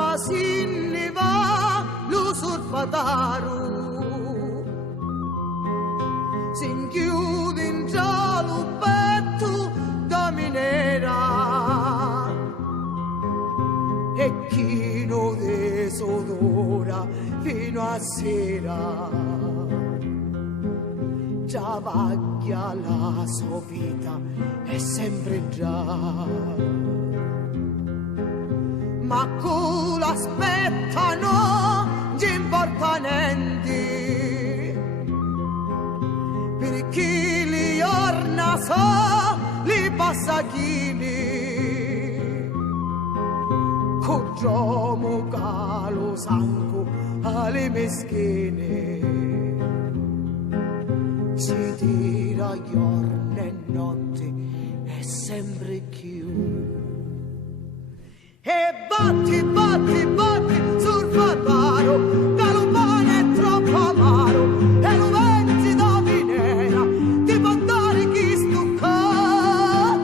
pasin va l'usurpataru si inchiude in già l'ubbetto da minera e chi non desodora fino a sera già vaglia la sua vita è sempre già ma con aspettano gli importanti per chi li orna so li passachini con giomo calo sangue alle meschine si tira giorno e notte e sempre più e batti, batti, batti sul fataro che lo pane è troppo amaro e lo venti da minera ti può dare chi stucca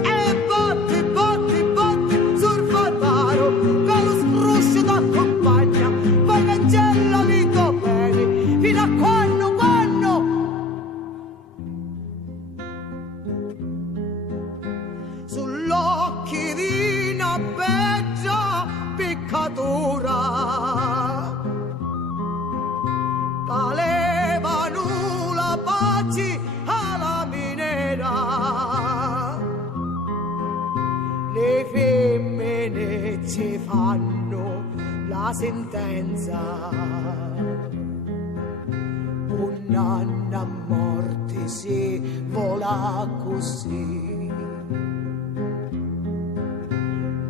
e batti, batti, batti sul fataro che lo scruscio t'accompagna poi cancella vita bene fino a quando sull'occhi di una beggia peccatora calevano la pace alla minera le femmine ci fanno la sentenza un anno a morte si vola così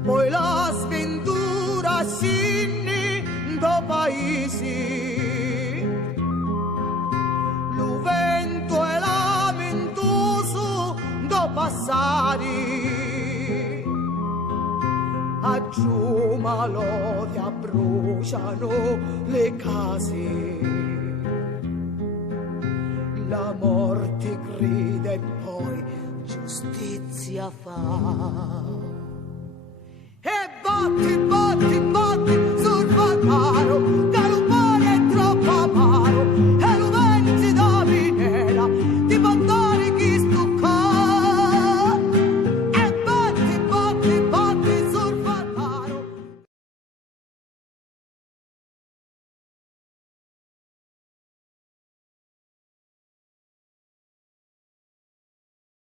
poi la sventura sinni do paesi lo vento e lamentoso do passari a giù malodi abbruciano le case la morte grida e poi giustizia fa